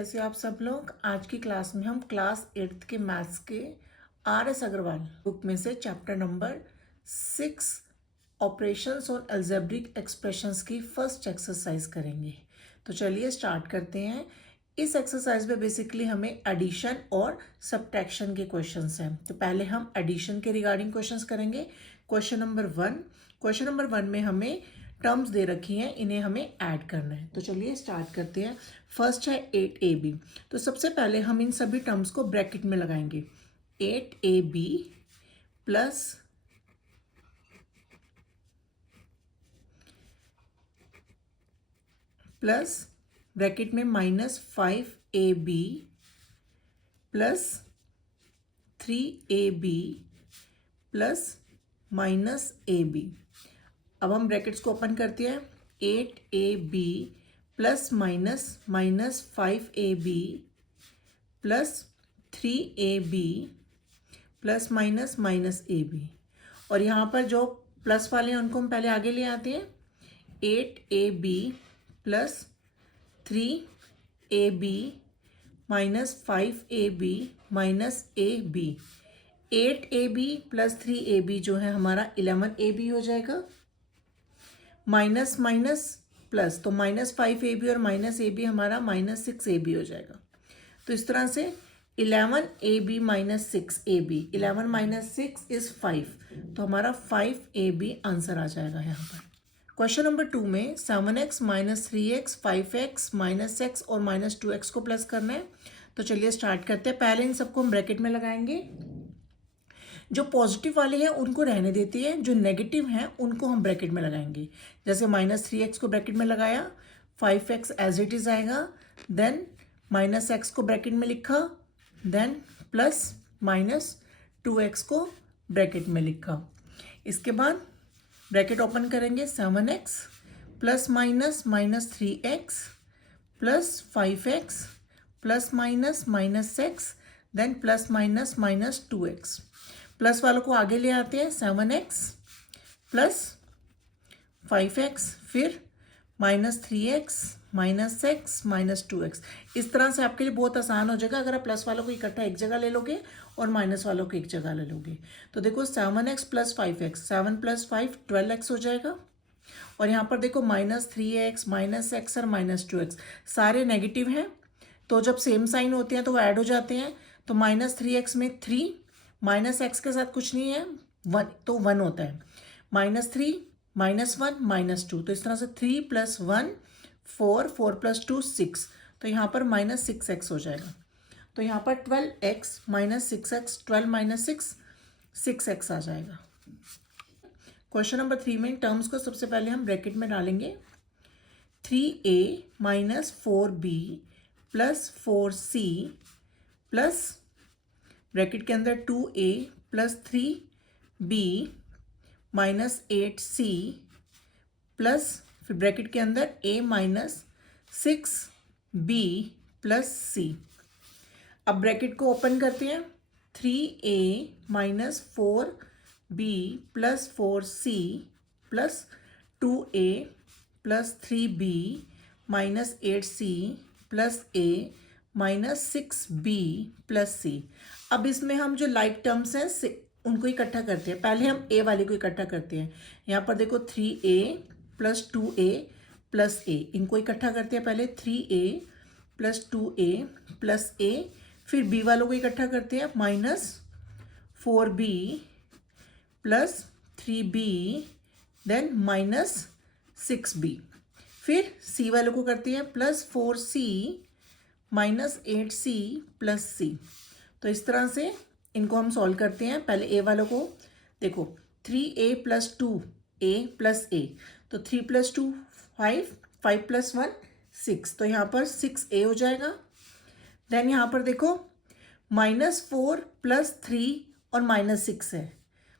कैसे आप सब लोग। आज की क्लास में हम क्लास 8th के मैथ्स के RS अग्रवाल बुक में से chapter number 6 operations on algebraic expressions की फर्स्ट एक्सरसाइज करेंगे। तो चलिए स्टार्ट करते हैं। इस एक्सरसाइज में बेसिकली हमें एडिशन और सब्ट्रैक्शन के क्वेश्चंस हैं। तो पहले हम एडिशन के रिगार्डिंग क्वेश्चंस करेंगे। क्वेश्चन नंबर वन में हमें टर्म्स दे रखी हैं, इन्हें हमें ऐड करना है। तो चलिए स्टार्ट करते हैं। फर्स्ट है 8ab। तो सबसे पहले हम इन सभी टर्म्स को ब्रैकेट में लगाएंगे। 8ab प्लस ब्रैकेट में -5ab plus 3ab plus -ab। अब हम ब्रैकेट्स को ओपन करते हैं। 8ab plus -5ab plus 3ab plus -ab। और यहाँ पर जो प्लस वाले हैं उनको हम पहले आगे ले आते हैं। 8ab plus 3ab minus 5ab minus ab। 8ab plus 3ab जो है हमारा 11ab हो जाएगा। माइनस माइनस प्लस, तो -5ab और -ab हमारा -6ab हो जाएगा। तो इस तरह से 11ab minus 6ab, 11 minus 6 is 5, तो हमारा 5ab आंसर आ जाएगा यहाँ पर। क्वेश्चन नंबर 2 में 7x minus 3x 5x minus x और -2x को प्लस करना है। तो चलिए स्टार्ट करते हैं। पहले इन सबको हम ब्रैकेट में लगाएंगे। जो पॉजिटिव वाले हैं उनको रहने देते हैं, जो नेगेटिव हैं उनको हम ब्रैकेट में लगाएंगे। जैसे -3x को ब्रैकेट में लगाया, 5x एज इट इज आएगा, देन -x को ब्रैकेट में लिखा, देन प्लस -2x को ब्रैकेट में लिखा। इसके बाद ब्रैकेट ओपन करेंगे। 7x plus -3x plus 5x plus -x then plus -2x। Plus वालों को आगे ले आते हैं। 7x प्लस 5x फिर -3x -x -2x। इस तरह से आपके लिए बहुत आसान हो जाएगा अगर आप प्लस वालों को इकट्ठा एक जगह ले लोगे और माइनस वालों को एक जगह ले लोगे। तो देखो 7x plus 5x, 7 plus 5 12x हो जाएगा। और यहाँ पर देखो -3x -x और -2x सारे नेगेटिव हैं, तो जब सेम साइन होते हैं तो वो ऐड हो जाते हैं। तो -3x में 3 -x के साथ कुछ नहीं है, 1, तो 1 होता है। -3 -1 -2, तो इस तरह से 3 + 1 4, 4 + 2 6, तो यहाँ पर -6x हो जाएगा। तो यहाँ पर 12x -6x 12 - 6 6x आ जाएगा। क्वेश्चन नंबर 3 में टर्म्स को सबसे पहले हम ब्रैकेट में डालेंगे। 3a minus 4b plus 4c plus bracket के अंदर 2a plus 3b minus 8c plus फिर ब्रैकेट के अंदर a minus 6b plus c। अब ब्रैकेट को ओपन करते हैं। 3a minus 4b plus 4c plus 2a plus 3b minus 8c plus a minus 6b plus c। अब इसमें हम जो लाइक टर्म्स हैं उनको इकट्ठा करते हैं। पहले हम a वाले को इकट्ठा करते हैं। यहाँ पर देखो 3a plus 2a plus a, इनको इकट्ठा करते हैं पहले। 3a plus 2a plus a, फिर b वालों को इकट्ठा करते हैं। -4b plus 3b then -6b, फिर c वालों को करते हैं +4c -8c प्लस c। तो इस तरह से इनको हम सॉल्व करते हैं। पहले a वालों को देखो, 3a plus 2a plus a, तो 3 + 2 5, 5 + 1 6, तो यहाँ पर 6a हो जाएगा। देन यहाँ पर देखो -4 प्लस 3 और -6 है।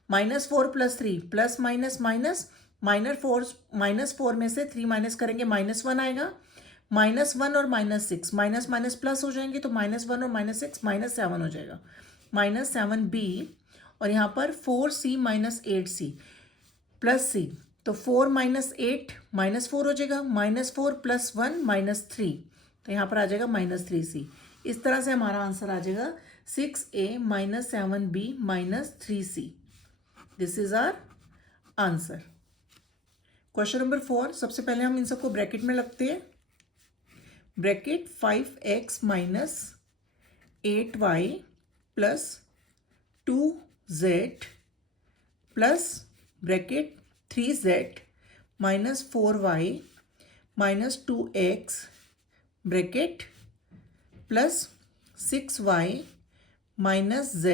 -4 प्लस 3 प्लस माइनस माइनस -4 में से 3 माइनस करेंगे -1 आएगा। -1 और -6 माइनस माइनस प्लस हो जाएंगे, तो -1 और -6 -7 हो जाएगा। -7b और यहाँ पर 4c -8c प्लस c, तो 4 - 8 -4 हो जाएगा। -4 + 1 -3, तो यहाँ पर आ जाएगा -3c। इस तरह से हमारा आंसर आ जाएगा 6a - 7b - 3c। This is our answer. Question number 4, सबसे पहले हम इन सबको ब्रैकेट में रखते हैं। Bracket 5x - 8y plus 2z plus bracket 3z - 4y - 2x bracket plus 6y - z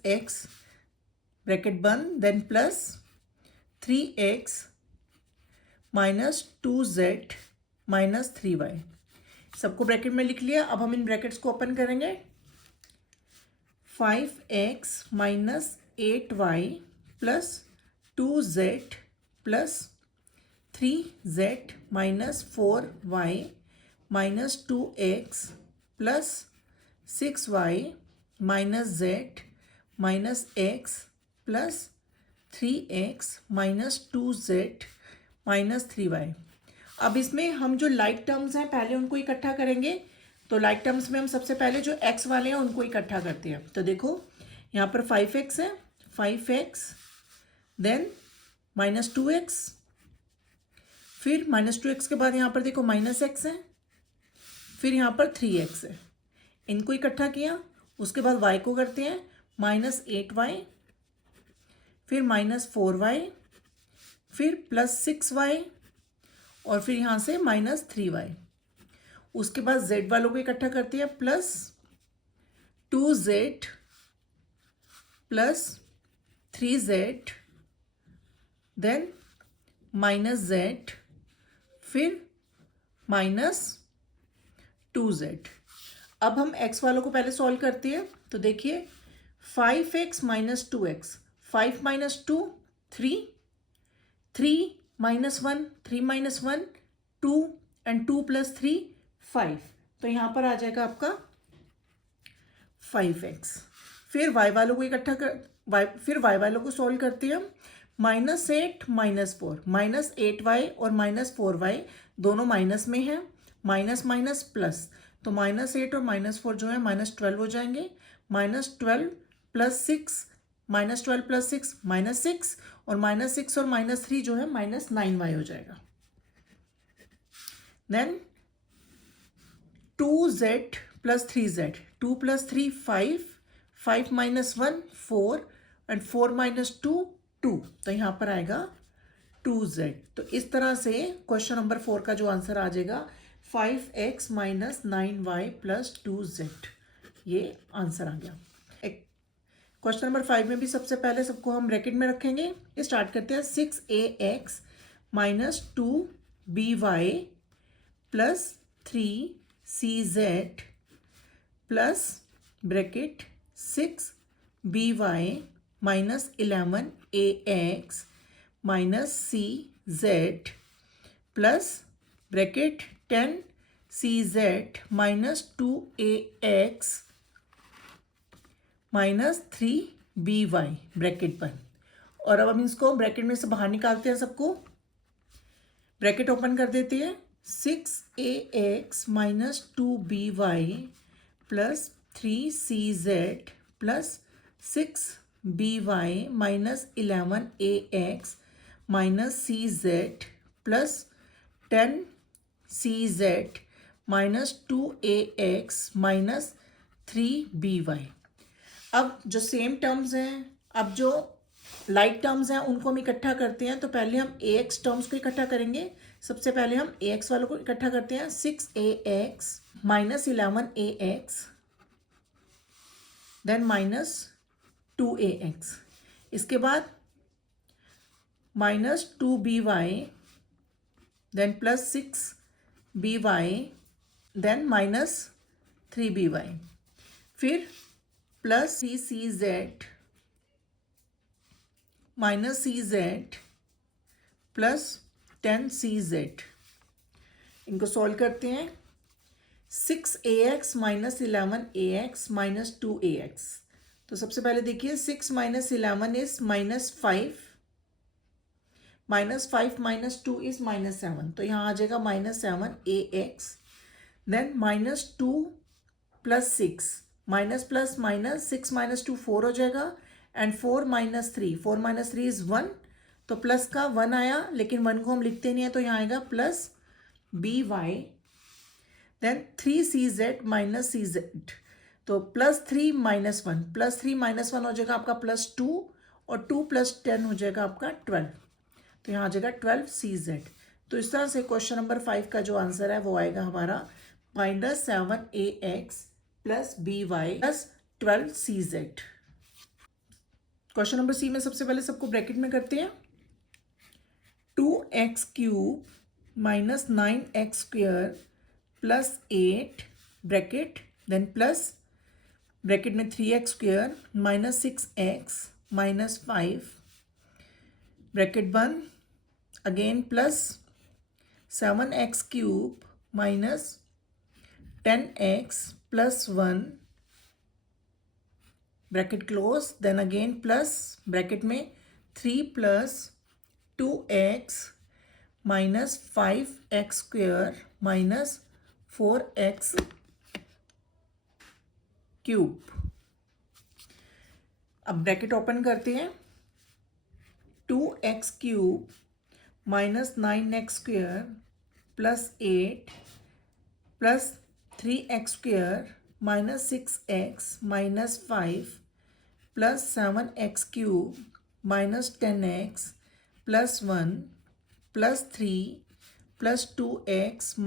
- x bracket बंद, then plus 3x - 2z - 3y। सबको bracket में लिख लिया। अब हम इन ब्रैकेट्स को ओपन करेंगे। 5x - 8y plus 2z plus 3z - 4y - 2x plus 6y - z - x plus 3x - 2z - 3y। अब इसमें हम जो लाइक टर्म्स हैं पहले उनको इकट्ठा करेंगे। तो लाइक टर्म्स में हम सबसे पहले जो x वाले हैं उनको इकट्ठा करते हैं। तो देखो यहाँ पर 5x है, 5x देन -2x, फिर -2x के बाद यहाँ पर देखो -x है, फिर यहाँ पर 3x है। इनको इकट्ठा किया। उसके बाद y को करते हैं -8y, फिर -4y, फिर +6y और फिर यहाँ से -3y। उसके बाद z वालों को इकट्ठा करते हैं plus 2z plus 3z then -z फिर -2z। अब हम x वालों को पहले सॉल्व करते हैं। तो देखिए 5x - 2x, 5 - 2 3, 3 - 1, 3 - 1 2 एंड 2 + 3 5। तो यहाँ पर आ जाएगा आपका 5x। फिर y वालों को इकट्ठा कर फिर y वालों को सॉल्व करते हैं हम। -8 - 4, -8y और -4y दोनों माइनस में हैं, माइनस माइनस प्लस। तो -8 और -4 जो है -12 हो जाएंगे। -12 + 6 -12 + 6 -6 और -6 और -3 जो है -9y हो जाएगा। Then 2z + 3z, 2 + 3 5, 5 - 1 4 and 4 - 2 2। तो यहाँ पर आएगा 2z। तो इस तरह से क्वेश्चन नंबर 4 का जो आंसर आ जाएगा 5x - 9y + 2z। ये आंसर आ गया। क्वेश्चन नंबर 5 में भी सबसे पहले सबको हम ब्रैकेट में रखेंगे। स्टार्ट करते हैं। 6ax - 2by plus 3cz plus bracket 6by - 11ax -cz plus bracket 10cz - 2ax -3by bracket बंद। और अब हम इसको ब्रैकेट में से बाहर निकालते हैं। सबको ब्रैकेट ओपन कर देते हैं। 6ax - 2by plus 3cz plus 6by - 11ax -cz plus 10cz - 2ax -3by। अब जो सेम टर्म्स हैं, अब जो लाइक टर्म्स हैं उनको हम इकट्ठा करते हैं। तो पहले हम ax टर्म्स को इकट्ठा करेंगे। सबसे पहले हम ax वालों को इकट्ठा करते हैं। 6ax - 11ax then -2ax। इसके बाद -2by then plus 6by then -3by, फिर plus 3cz -cz plus 10cz। इनको सॉल्व करते हैं। 6ax - 11ax -2ax। तो सबसे पहले देखिए 6 - 11 इज -5, -5 - 2 इज -7। तो यहाँ आ जाएगा -7ax then -2 + 6, minus plus minus 6 - 2 4 हो जाएगा, एंड 4 - 3, 4 - 3 इज 1, तो प्लस का 1 आया, लेकिन 1 को हम लिखते नहीं है, तो यहाँ आएगा plus BY, then 3CZ - CZ, तो +3 - 1, +3 - 1 हो जाएगा आपका +2, और 2 + 10 हो जाएगा आपका 12, तो यहाँ आ जाएगा 12CZ। तो इस तरह से क्वेश्चन नंबर 5 का जो आंसर है वो आएगा हमारा -7AX + BY + 12CZ। Question number C में सबसे पहले सबको ब्रैकेट में करते हैं। 2x³ - 9x² + 8 bracket, then plus bracket में 3x² - 6x - 5 ब्रैकेट बंद, again plus 7x³ - 10x + 1 bracket close, then again plus bracket में 3 + 2x - 5x² - 4x³। अब ब्रैकेट ओपन करते हैं। 2x³ - 9x² + 8 + 3x² - 6x - 5 + 7x³ - 10x + 1 + 3 + 2x -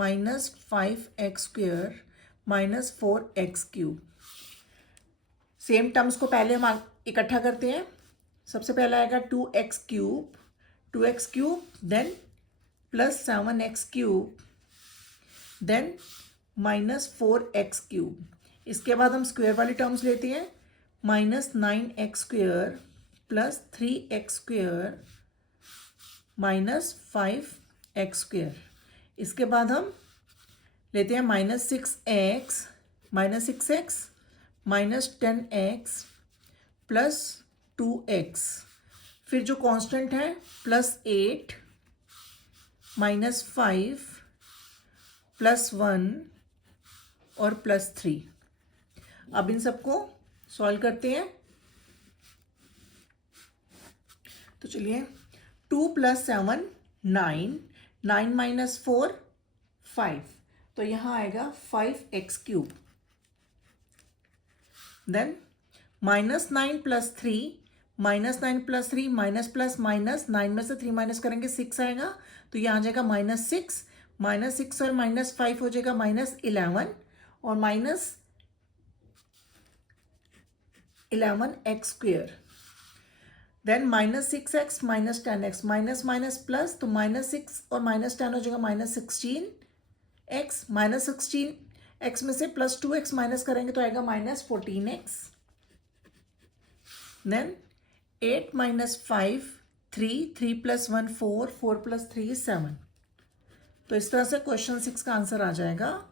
5x² - 4x³। Same terms को पहले हम इकट्ठा करते हैं। सबसे पहला आएगा 2x³ then plus 7x³ then -4x³। इसके बाद हम स्क्वायर वाली टर्म्स लेते हैं, -9x² + 3x² - 5x²। इसके बाद हम लेते हैं -6x -10x + 2x, फिर जो कांस्टेंट है +8 -5 +1 और +3। अब इन सबको सॉल्व करते हैं। तो चलिए, 2 + 7 9, 9 - 4 5, तो यहाँ आएगा 5x³। Then -9 + 3, -9 + 3 minus plus minus, 9 में से 3 माइनस करेंगे 6 आएगा, तो यहाँ आ जाएगा -6, -6 और -5 हो जाएगा -11, और -11x²। Then -6x -10x, minus minus plus, तो -6 और -10 हो जाएगा -16x, -16x में से +2x माइनस करेंगे तो आएगा -14x। देन 8 - 5 3, 3 + 1 4, 4 + 3 7। तो इस तरह से क्वेश्चन 6 का आंसर आ जाएगा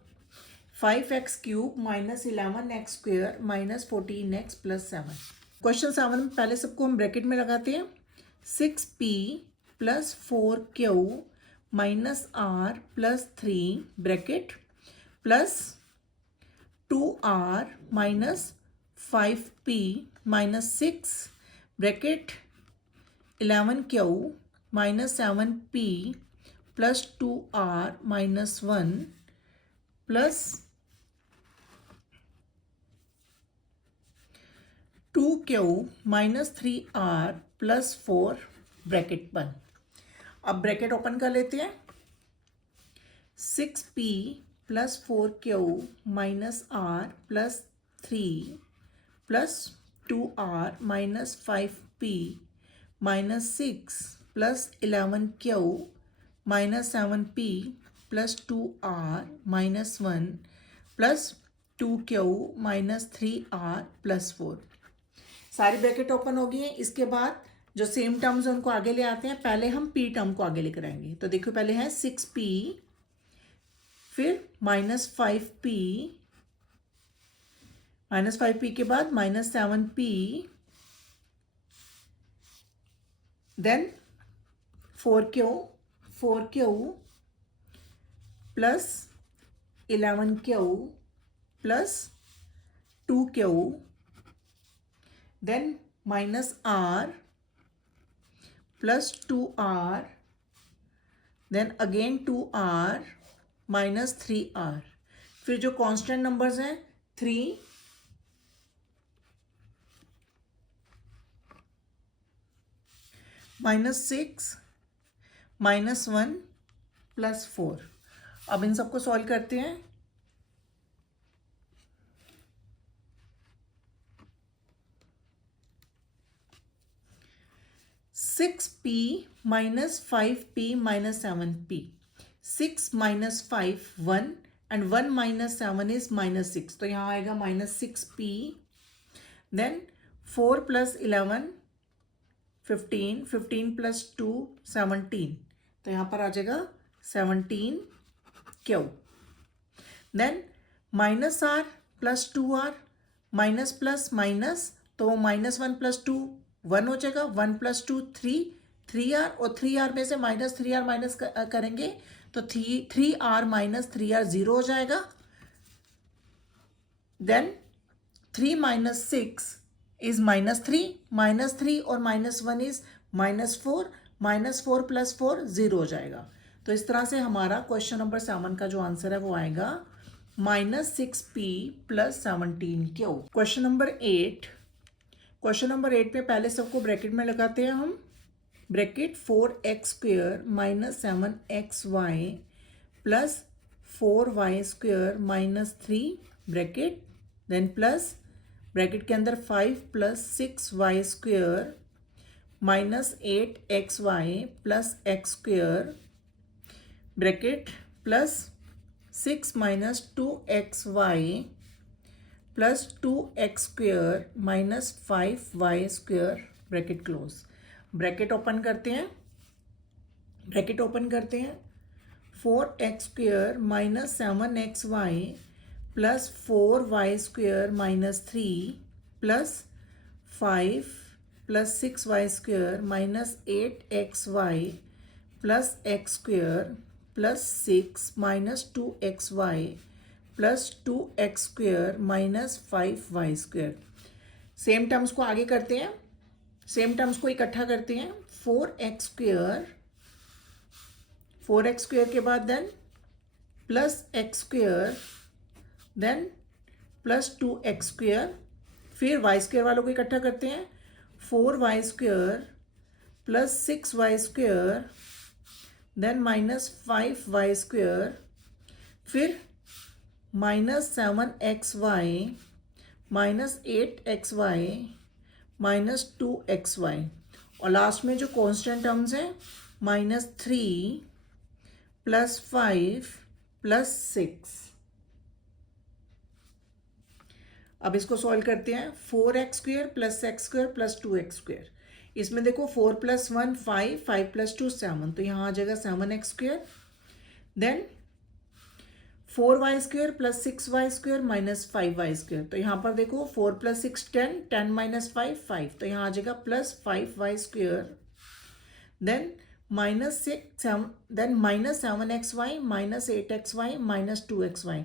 5x³ - 11x² - 14x + 7। क्वेश्चन 7 में पहले सबको हम ब्रैकेट में लगाते हैं। 6p + 4q - r + 3 bracket plus 2r - 5p - 6 bracket 11q - 7p + 2r - 1 plus 2q - 3r + 4 bracket बंद। अब ब्रैकेट ओपन कर लेते हैं। 6p + 4q - r + 3 + 2r - 5p - 6 + 11q - 7p + 2r - 1 + 2q - 3r + 4। सारी ब्रैकेट ओपन हो गई है। इसके बाद जो सेम टर्म्स है उनको आगे ले आते हैं। पहले हम p टर्म को आगे लेकर आएंगे। तो देखो, पहले है 6p, फिर -5p, -5p के बाद -7p, then 4q + 11Q plus 2Q, then minus R plus 2R, then again 2R minus 3R। फिर जो कांस्टेंट नंबर्स हैं 3, -6, -1 प्लस 4। अब इन सबको सॉल्व करते हैं। (6p minus 5p minus 7p). 6 minus 5 1 and 1 minus 7 is -6, तो यहाँ आएगा -6p। देन 4 plus 11 15, 15 plus 2 17, तो यहाँ पर आ जाएगा 17Q। Then -R plus 2R, minus plus minus, तो -1 प्लस 2 1 हो जाएगा, 1 प्लस 2 3, 3R, और 3R में से -3R माइनस करेंगे तो 3R माइनस 3R 0 हो जाएगा। देन 3 minus 6 is -3, -3 और -1 is -4, -4 प्लस 4 0 हो जाएगा। तो इस तरह से हमारा क्वेश्चन नंबर 7 का जो आंसर है वो आएगा -6p plus 17Q। Question number 8। Question number 8 में पहले सबको ब्रैकेट में लगाते हैं हम। Bracket 4x² minus 7xy plus 4y² minus 3 bracket, then plus bracket के अंदर 5 plus 6y² minus 8xy plus x² bracket plus 6 minus 2xy plus 2x² minus 5y² bracket close. Bracket open करते हैं, 4x² minus 7xy plus 4y² minus 3 plus 5 plus 6y² minus 8xy plus x² plus 6 minus 2xy plus 2x² minus 5y²। Same terms को आगे करते हैं, same terms को इकट्ठा करते हैं। 4x² के बाद then plus x², then plus 2x², फिर y² वालों को इकट्ठा करते हैं। 4y² plus 6y², then minus 5y², फिर minus 7xy minus 8xy minus 2xy, और लास्ट में जो कांस्टेंट टर्म्स हैं -3 प्लस 5 प्लस 6। अब इसको सॉल्व करते हैं। 4x² plus x² plus 2x²। इसमें देखो 4 प्लस 1 5, 5 प्लस 2 7, तो यहाँ आ जाएगा 7x²। Then 4y² plus 6y² minus 5y², तो यहाँ पर देखो 4 प्लस 6 10, 10 माइनस 5 5, तो यहाँ आ जाएगा plus 5y²। Then minus 6 then minus 7xy minus 8xy minus 2xy।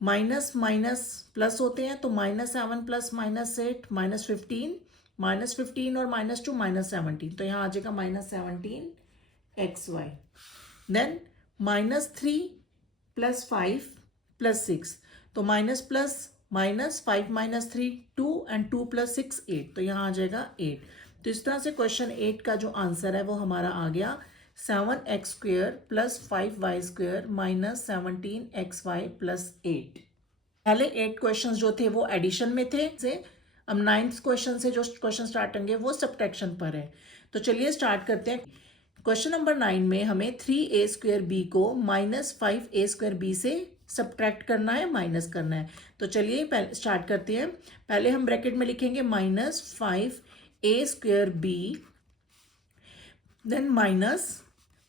Minus minus plus होते हैं, तो -7 प्लस -8 -15, -15 और -2 -17, तो यहाँ आ जाएगा -17xy। देन -3 प्लस 5 प्लस 6, तो minus plus minus 5 minus 3 2 and 2 plus 6 8, तो यहाँ आ जाएगा 8। तो इस तरह से क्वेश्चन 8 का जो आंसर है वो हमारा आ गया 7x² plus 5y² minus 17xy plus 8। पहले 8 क्वेश्चंस जो थे वो एडिशन में थे से, अब 9th क्वेश्चन से जो क्वेश्चन स्टार्ट होंगे वो सब्ट्रैक्शन पर है। तो चलिए स्टार्ट करते हैं। क्वेश्चन नंबर 9 में हमें 3a²b को -5a²b से सब्ट्रैक्ट करना है, माइनस करना है। तो चलिए पहले स्टार्ट करते हैं। पहले हम ब्रैकेट में लिखेंगे -5a²b, then minus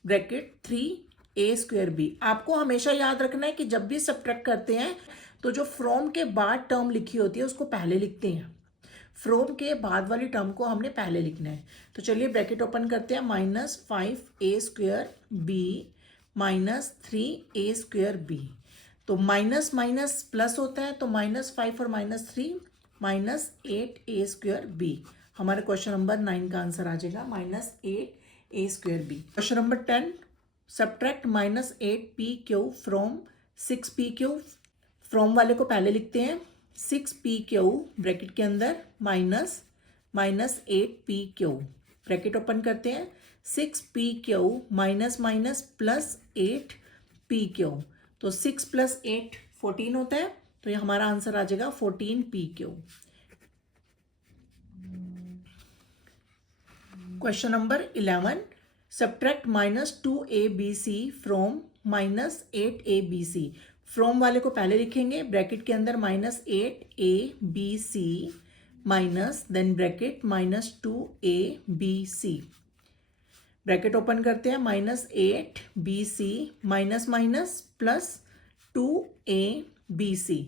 bracket 3a²b। आपको हमेशा याद रखना है कि जब भी सब्ट्रैक्ट करते हैं तो जो फ्रॉम के बाद टर्म लिखी होती है उसको पहले लिखते हैं, फ्रॉम के बाद वाली टर्म को हमने पहले लिखना है। तो चलिए ब्रैकेट ओपन करते हैं। -5a²b माइनस 3a²b, तो माइनस माइनस प्लस होता है, तो -5 और -3 -8a²b। हमारे क्वेश्चन नंबर 9 का आंसर आ जाएगा -8a²b। Question number 10, subtract -8pq from 6pq। From वाले को पहले लिखते हैं, 6pq ब्रैकेट के अंदर -8pq, ब्रैकेट ओपन करते हैं, 6pq minus minus plus 8pq, तो 6 + 8 14 होता है, तो ये हमारा आंसर आ जाएगा 14pq। Question number 11, subtract -2abc from -8abc। From वाले को पहले लिखेंगे, ब्रैकेट के अंदर -8abc minus then bracket -2abc, bracket open करते हैं, -8bc minus minus plus 2abc,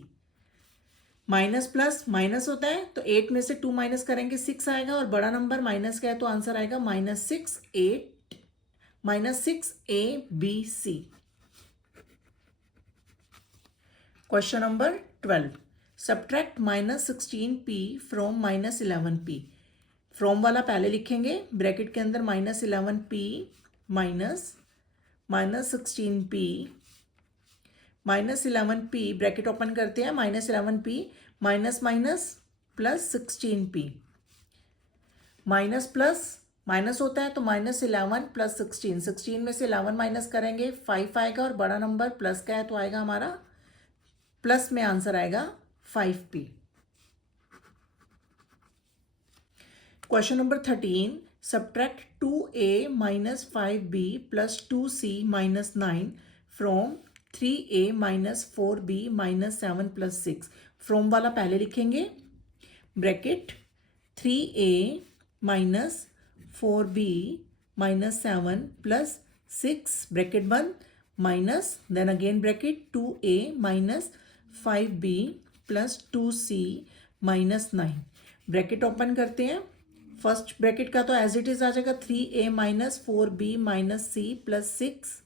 minus plus minus होता है, तो 8 में से 2 माइनस करेंगे 6 आएगा, और बड़ा नंबर माइनस का है तो आंसर आएगा -6abc। Question number 12, subtract -16p from -11p। From वाला पहले लिखेंगे, ब्रैकेट के अंदर -11p minus -16p, -11p bracket open करते हैं, -11p minus minus plus 16p, minus plus minus होता है, तो -11 + 16, 16 में से 11 माइनस करेंगे 5 आएगा, और बड़ा नंबर प्लस का है तो आएगा हमारा प्लस में आंसर आएगा 5p। Question number 13, subtract 2a - 5b + 2c - 9 from 3a - 4b - 7 + 6। From वाला पहले लिखेंगे, ब्रैकेट 3a - 4b - 7 + 6 ब्रैकेट बंद, minus then again bracket 2a - 5b + 2c - 9, bracket open करते हैं, फर्स्ट ब्रैकेट का तो एज इट इज आ जाएगा 3a - 4b - c + 6।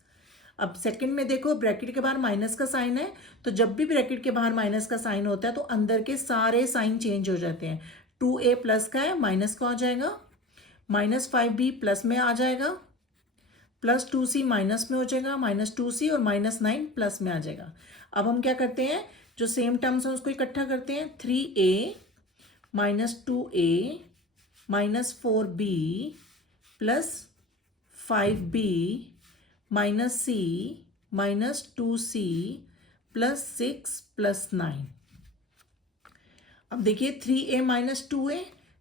अब सेकंड में देखो, ब्रैकेट के बाहर माइनस का साइन है, तो जब भी ब्रैकेट के बाहर माइनस का साइन होता है तो अंदर के सारे साइन चेंज हो जाते हैं। 2a प्लस का है, माइनस का हो जाएगा, -5b प्लस में आ जाएगा, +2c माइनस में हो जाएगा, -2c, और -9 प्लस में आ जाएगा। अब हम क्या करते हैं, जो सेम टर्म्स हैं उसको इकट्ठा करते हैं, 3a - 2a -4b + 5b -c -2c + 6 + 9। अब देखिए 3a - 2a,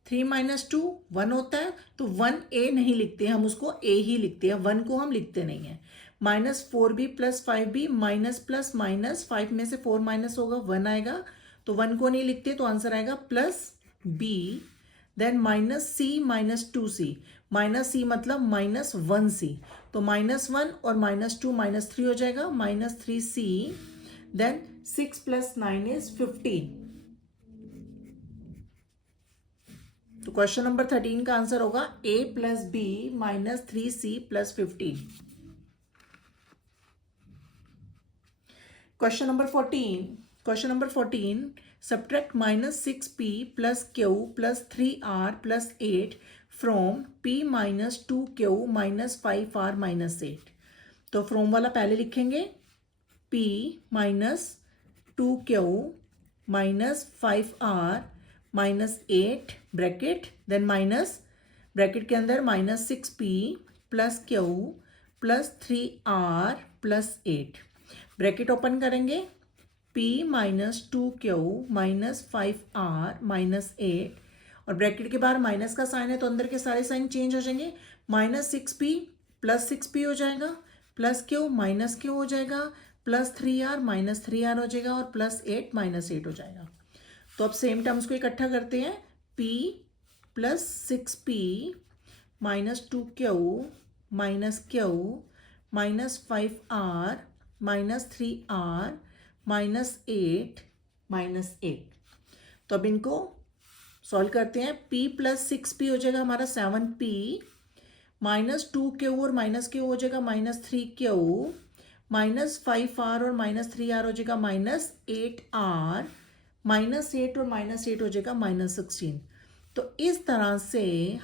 3 - 2 1 होता है, तो 1a नहीं लिखते हम, उसको a ही लिखते हैं, 1 को हम लिखते नहीं हैं। -4b + 5b minus plus minus, 5 में से 4 माइनस होगा 1 आएगा, तो 1 को नहीं लिखते, तो आंसर आएगा +b, then -c - 2c, -c मतलब -1c, तो -1 और -2 -3 हो जाएगा, -3c, देन 6 + 9 इज 15। तो क्वेश्चन नंबर 13 का आंसर होगा a + b - 3c + 15। Question number 14, subtract -6p + q + 3r + 8 from p - 2q - 5r - 8। तो फ्रॉम वाला पहले लिखेंगे, p - 2q - 5r - 8 bracket, then minus bracket के अंदर -6p + q + 3r + 8, bracket open करेंगे, p - 2q - 5r - 8, और ब्रैकेट के बाहर माइनस का साइन है तो अंदर के सारे साइन चेंज हो जाएंगे, -6p + 6p हो जाएगा, +q - q हो जाएगा, +3r - 3r हो जाएगा, और +8 - 8 हो जाएगा। तो अब सेम टर्म्स को इकट्ठा करते हैं, p + 6p - 2q - q - 5r - 3r - 8 - 8। तो अब इनको सॉल्व करते हैं, p + 6p हो जाएगा हमारा 7p, -2q और -q हो जाएगा -3q, -5r और -3r हो जाएगा -8r, -8 और -8 हो जाएगा -16। तो इस तरह से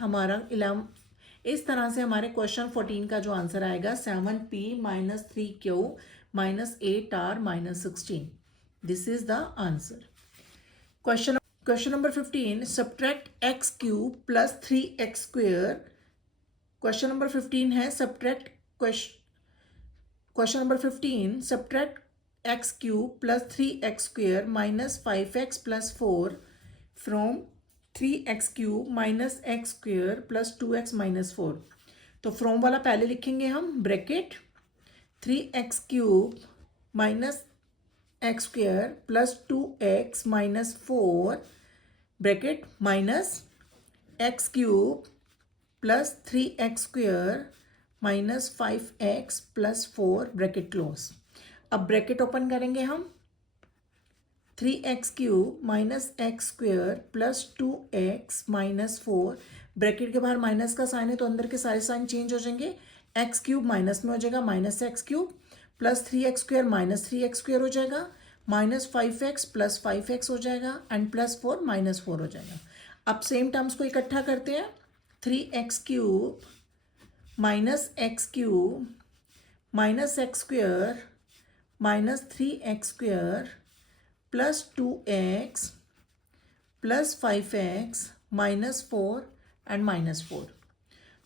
हमारे क्वेश्चन 14 का जो आंसर आएगा 7p - 3q - 8r - 16। This is the answer. Question number 15, subtract x cube plus 3x square. Question number 15 है question number 15, subtract x cube plus 3x square minus 5x plus 4 from 3x cube minus x square plus 2x minus 4। तो from वाला पहले लिखेंगे हम, bracket 3x cube minus x square plus 2x minus 4 bracket minus x cube plus 3x square minus 5x plus 4 bracket close. अब bracket open करेंगे हम, 3x cube minus x square plus 2x minus 4, bracket के बाहर minus का sign है तो अंदर के सारे साइन चेंज हो जाएंगे। एक्स क्यूब माइनस में हो जाएगा minus x cube plus 3x square minus 3x square हो जाएगा, माइनस 5x प्लस 5x हो जाएगा एंड प्लस 4 माइनस 4 हो जाएगा। अब सेम टर्म्स को इकट्ठा करते हैं, 3x cube minus x cube minus x square minus 3x square plus 2x plus 5x minus 4 and minus 4।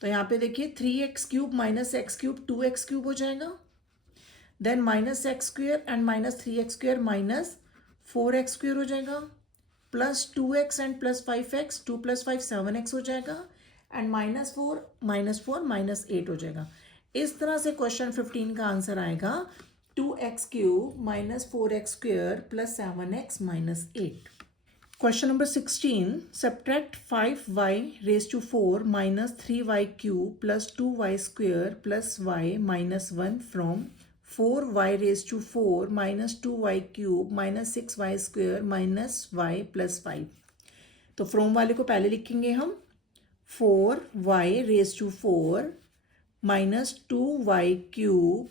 तो यहाँ पे देखिए 3x cube minus x cube 2x cube हो जाएगा, then minus x square and minus 3x square minus 4x square हो जाएगा, plus 2x and plus 5x, 2 plus 5 7x हो जाएगा एंड माइनस 4 माइनस 8 हो जाएगा। इस तरह से क्वेश्चन 15 का आंसर आएगा 2x cube minus 4x square plus 7x minus 8। Question number 16, subtract 5y raise to 4 minus 3y cube plus 2y square plus y minus 1 from 4y raise to 4 minus 2y cube minus 6y square minus y plus 5। तो from वाले को पहले लिखेंगे हम, 4y raise to 4 minus 2y cube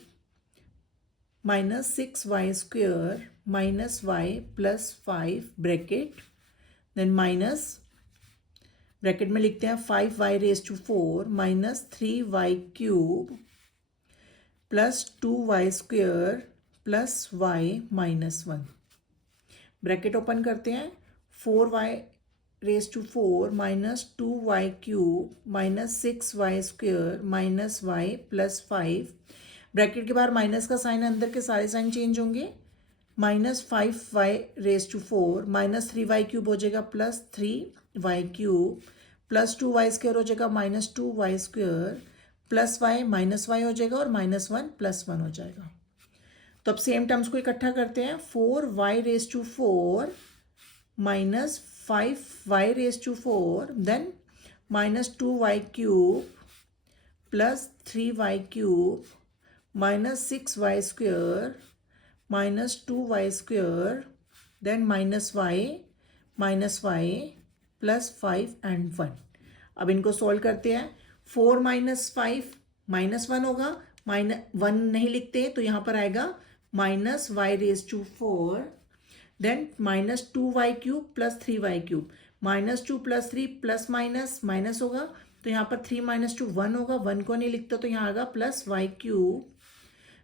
minus 6y square minus y plus 5 bracket, then minus bracket में लिखते हैं 5y raise to 4 minus 3y cube plus 2y square plus y minus 1। Bracket open करते हैं, 4y raise to 4 minus 2y cube minus 6y square minus y plus 5, bracket के बाहर minus का sign है, अंदर के सारे साइन चेंज होंगे, minus 5y raise to 4 minus 3y cube हो जाएगा plus 3y cube plus 2y square हो जाएगा minus 2y square plus y minus y हो जाएगा और माइनस 1 प्लस 1 हो जाएगा। तो अब सेम टर्म्स को इकट्ठा करते हैं, 4y raise to 4 minus 5y raise to 4 then minus 2y cube plus 3y cube minus 6y square minus 2y square then minus y plus 5 and 1। अब इनको सॉल्व करते हैं, 4 माइनस 5 माइनस 1 होगा, माइनस 1 नहीं लिखते तो यहाँ पर आएगा minus y raise to 4 then minus 2y cube plus 3y cube, minus 2 plus 3 plus minus minus होगा तो यहाँ पर 3 माइनस 2 1 होगा, 1 को नहीं लिखते तो यहाँ आएगा plus y cube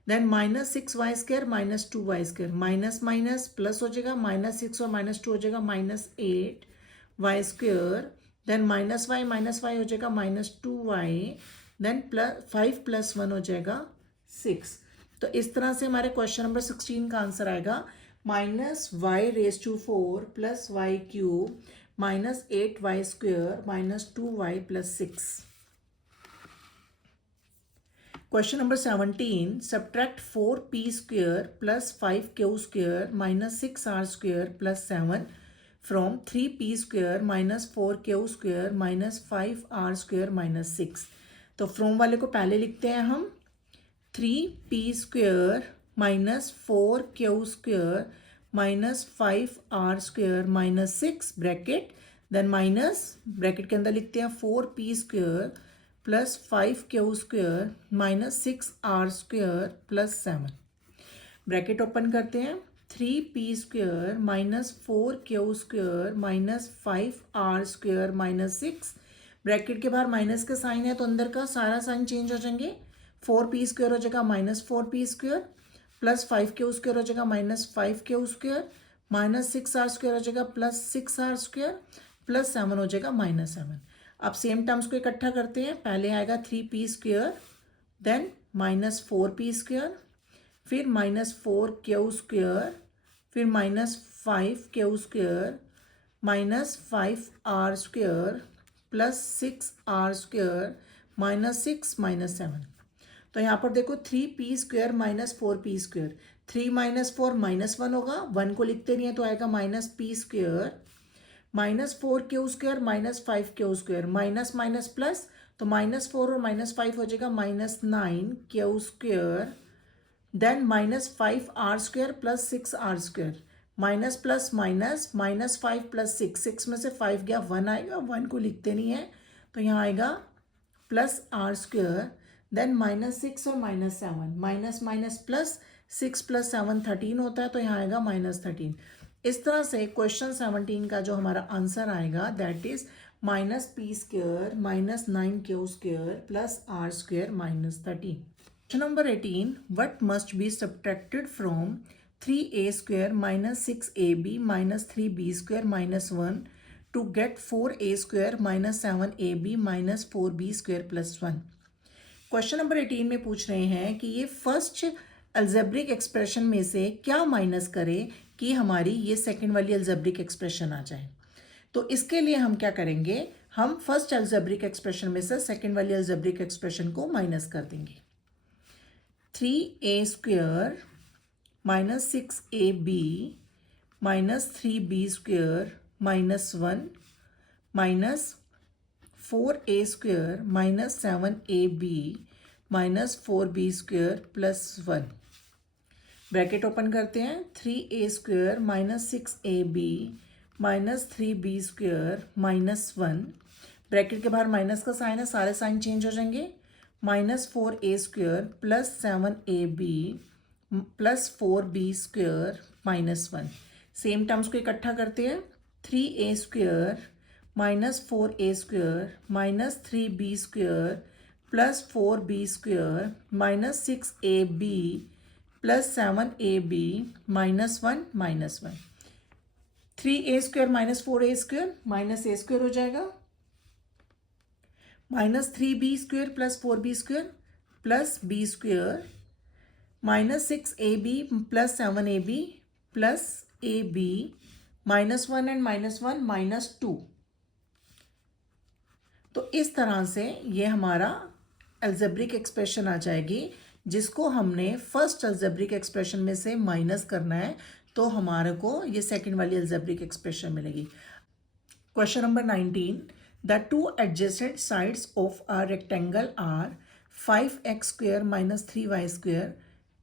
then minus 6y square minus 2y square, minus minus plus हो जाएगा, माइनस 6 और माइनस 2 हो जाएगा minus 8y square then minus y हो जाएगा minus 2y then plus 5 plus 1 हो जाएगा 6। तो इस तरह से हमारे क्वेश्चन नंबर 16 का आंसर आएगा minus y raise to 4 plus y cube minus 8y square minus 2y plus 6। Question number 17, subtract 4p square plus 5q square minus 6r square plus 7 from 3p square minus 4q square minus 5r square minus 6। तो from वाले को पहले लिखते हैं हम, 3p square minus 4q square minus 5r square minus 6 bracket, then minus bracket के अंदर लिखते हैं 4p square plus 5q square minus 6r square plus 7। Bracket open करते हैं, 3p² minus 4q² minus 5r² minus 6, bracket के बाहर minus का sign है तो अंदर का सारा साइन चेंज हो जाएंगे। 4p² हो जाएगा माइनस 4p² प्लस 5q² हो जाएगा माइनस 5q² माइनस 6r² हो जाएगा प्लस 6r² प्लस 7 हो जाएगा माइनस 7। अब सेम टर्म्स को इकट्ठा करते हैं, पहले आएगा 3p² देन माइनस 4p², फिर माइनस 4q², फिर minus 5q² minus 5r² plus 6r² minus 6 minus 7। तो यहाँ पर देखो 3p² minus 4p², 3 minus 4 minus 1 होगा, 1 को लिखते नहीं है तो आएगा minus p² minus 4q² minus 5q² minus minus plus, तो माइनस 4 और माइनस 5 हो जाएगा minus 9q² then minus 5r² plus 6r² minus plus minus minus 5 plus 6, 6 में से 5 गया 1 आएगा, 1 को लिखते नहीं है तो यहाँ आएगा प्लस r² देन माइनस 6 और minus 7, minus minus plus 6 plus 7 13 होता है तो यहाँ आएगा माइनस 13। इस तरह से क्वेश्चन 17 का जो हमारा आंसर आएगा that is minus p² minus 9q² plus r² minus 13। Question number 18. What must be subtracted from 3a² minus 6ab minus 3b² minus 1 to get 4a² minus 7ab minus 4b² plus 1? Question number 18 में पूछ रहे हैं कि ये first algebraic expression में से क्या minus करें कि हमारी ये सेकंड वाली अलजेब्रिक एक्सप्रेशन आ जाए। तो इसके लिए हम क्या करेंगे, हम फर्स्ट अलजेब्रिक एक्सप्रेशन में से सेकंड वाली अलजेब्रिक एक्सप्रेशन को माइनस कर देंगे। 3a² minus 6ab minus 3b² minus 1 minus 4a² minus 7ab minus 4b² plus 1, bracket open करते हैं, 3a² minus 6ab minus 3b² minus 1, bracket के बाहर माइनस का साइन है, सारे साइन चेंज हो जाएंगे, minus 4a² plus 7ab plus 4b² minus 1। Same terms को इकट्ठा करते हैं, 3a² minus 4a² minus 3b² plus 4b² minus 6ab plus 7ab minus 1 minus 1। 3a² minus 4a² minus a² हो जाएगा, minus 3b² plus 4b² plus b² minus 6ab plus 7ab plus ab minus 1 and minus 1 minus 2। तो इस तरह से ये हमारा algebraic expression आ जाएगी जिसको हमने फर्स्ट अलजेब्रिक एक्सप्रेशन में से माइनस करना है तो हमारे को ये सेकंड वाली अलजेब्रिक एक्सप्रेशन मिलेगी। Question number 19. The two adjacent sides of a rectangle are 5x² minus 3y²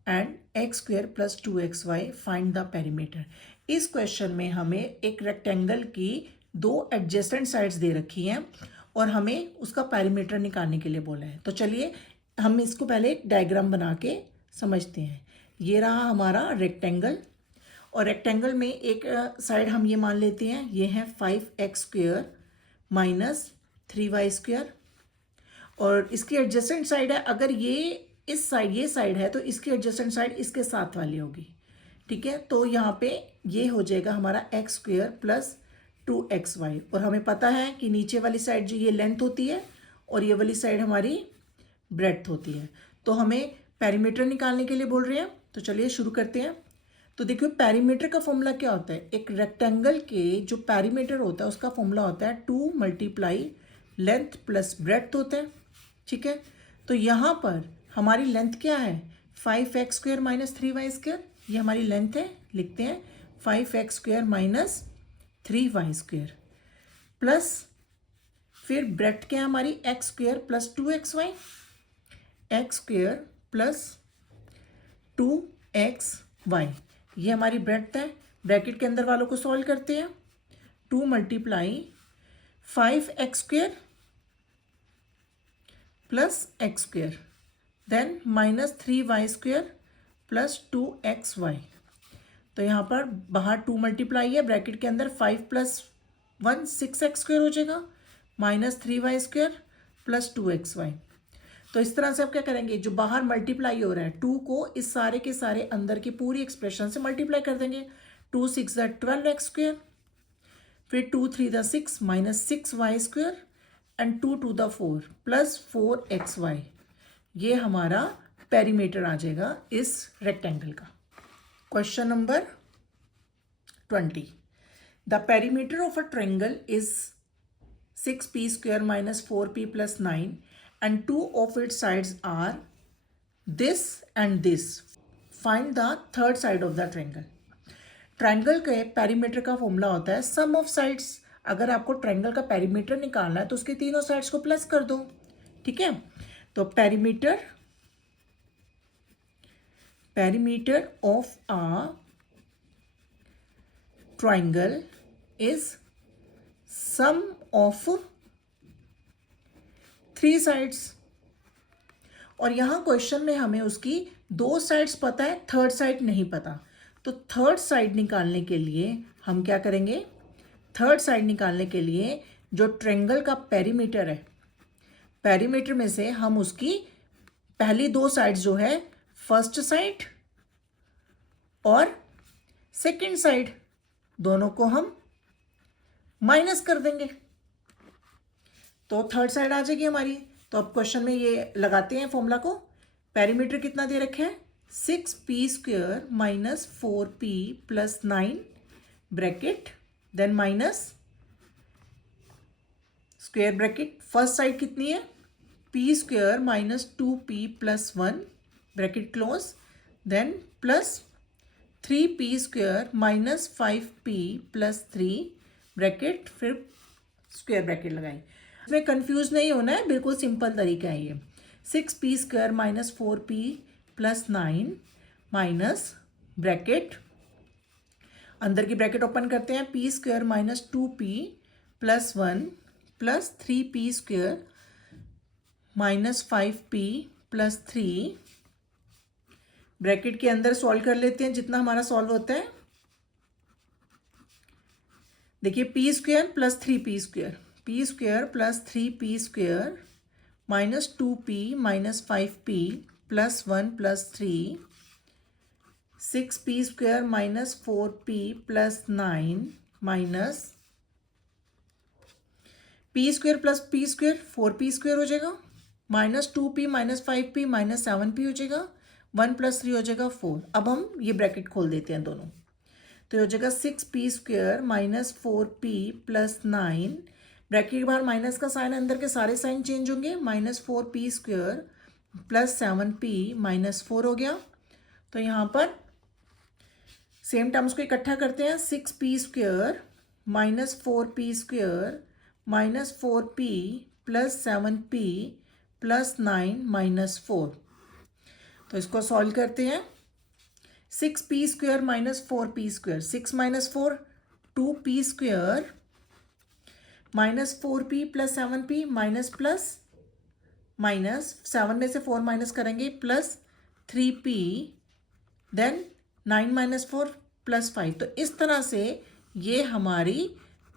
and x² plus 2xy. Find the perimeter. इस क्वेश्चन में हमें एक रेक्टेंगल की दो एडजेसेंट साइड्स दे रखी हैं और हमें उसका पैरीमीटर निकालने के लिए बोला है। तो चलिए हम इसको पहले एक डायग्राम बना के समझते हैं। ये रहा हमारा रेक्टेंगल और रेक्टेंगल में एक साइड हम ये मान लेते हैं ये है 5x² माइनस 3y² और इसकी एडजेसेंट साइड है, अगर ये इस साइड ये साइड है तो इसकी एडजेसेंट साइड इसके साथ वाली होगी। ठीक है, तो यहाँ पे ये हो जाएगा हमारा x² प्लस 2xy और हमें पता है कि नीचे वाली साइड जो ये लेंथ होती है और ये वाली साइड हमारी ब्रेड्थ होती है। तो हमें पेरीमीटर निकालने के लिए बोल रहे हैं, तो चलिए शुरू करते हैं। तो देखिए पेरीमीटर का फॉर्मूला क्या होता है, एक रेक्टेंगल के जो पेरीमीटर होता है उसका फॉर्मूला होता है 2 मल्टीप्लाई लेंथ प्लस ब्रेड्थ होता है। ठीक है, तो यहाँ पर हमारी लेंथ क्या है 5x² माइनस 3y², ये हमारी लेंथ है, लिखते हैं 5x² माइनस 3y² प्लस फिर ब्रेड्थ क्या है हमारी x² plus 2xy, x² plus 2xy, ये हमारी ब्रेड्थ है। ब्रैकेट के अंदर वालों को सॉल्व करते हैं, 2 multiply 5x² plus x² then minus 3y² plus 2xy। तो यहाँ पर बाहर 2 मल्टीप्लाई है, ब्रैकेट के अंदर 5 प्लस 1 6x² हो जाएगा, माइनस 3y² प्लस 2xy। तो इस तरह से आप क्या करेंगे, जो बाहर मल्टीप्लाई हो रहा है 2 को इस सारे के सारे अंदर की पूरी एक्सप्रेशन से मल्टीप्लाई कर देंगे। 2 6 12x², फिर 2 3 6 minus 6y² and 2 2 4 plus 4xy। ये हमारा पेरीमीटर आ जाएगा इस रेक्टेंगल का। Question number 20, the perimeter of a triangle is 6p² minus 4p plus 9 and two of its sides are this and this. Find the third side of the triangle. Triangle के perimeter का formula होता है सम of sides. अगर आपको triangle का perimeter निकालना है तो उसके तीनों साइड्स को प्लस कर दो, ठीक है। तो perimeter of a triangle is sum of 3 sides. और यहाँ क्वेश्चन में हमें उसकी 2 साइड्स पता है, थर्ड साइड नहीं पता। तो थर्ड साइड निकालने के लिए हम क्या करेंगे, थर्ड साइड निकालने के लिए जो ट्रायंगल का पेरीमीटर है, पेरीमीटर में से हम उसकी पहली 2 साइड्स जो है फर्स्ट साइड और सेकंड साइड, दोनों को हम माइनस कर देंगे तो थर्ड साइड आ जाएगी हमारी। तो अब क्वेश्चन में ये लगाते हैं फॉर्मूला को। पेरीमीटर कितना दे रखे हैं, 6p² minus 4p plus 9 bracket, then minus square bracket. First side कितनी है, p² minus 2p plus 1 bracket close, then plus 3p² minus 5p plus 3 bracket, फिर स्क्वायर ब्रैकेट लगाई। इसमें कंफ्यूज नहीं होना है, बिल्कुल सिंपल तरीका है ये। 6p² minus 4p plus 9 minus bracket, अंदर की ब्रैकेट ओपन करते हैं, p² minus 2p plus 1 plus 3p² minus 5p plus 3 bracket के अंदर सॉल्व कर लेते हैं जितना हमारा सॉल्व होता है। देखिए p² plus 3p² plus 3p² minus 2p minus 5p plus 1 plus 3, 6p² minus 4p plus 9 minus p² plus p² 4p² हो जाएगा, minus 2p minus 5p minus 7p हो जाएगा, 1 प्लस 3 हो जाएगा 4। अब हम ये ब्रैकेट खोल देते हैं दोनों, तो हो जाएगा 6p² minus 4p plus 9, bracket के बाहर माइनस का साइन, अंदर के सारे साइन चेंज होंगे, minus 4p² plus 7p minus 4 हो गया। तो यहाँ पर सेम टर्म्स को इकट्ठा करते हैं, 6p² minus 4p² minus 4p plus 7p plus 9 minus 4। तो इसको सॉल्व करते हैं, 6p² minus 4p², 6 minus 4 2p² minus 4p plus 7p minus plus minus 7 में से 4 माइनस करेंगे plus 3p, then 9 minus 4 plus 5। तो इस तरह से ये हमारी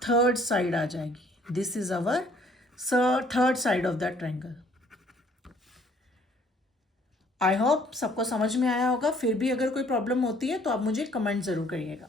थर्ड साइड आ जाएगी। This is our third side of the triangle. I hope सबको समझ में आया होगा। फिर भी अगर कोई प्रॉब्लम होती है तो आप मुझे कमेंट ज़रूर करिएगा।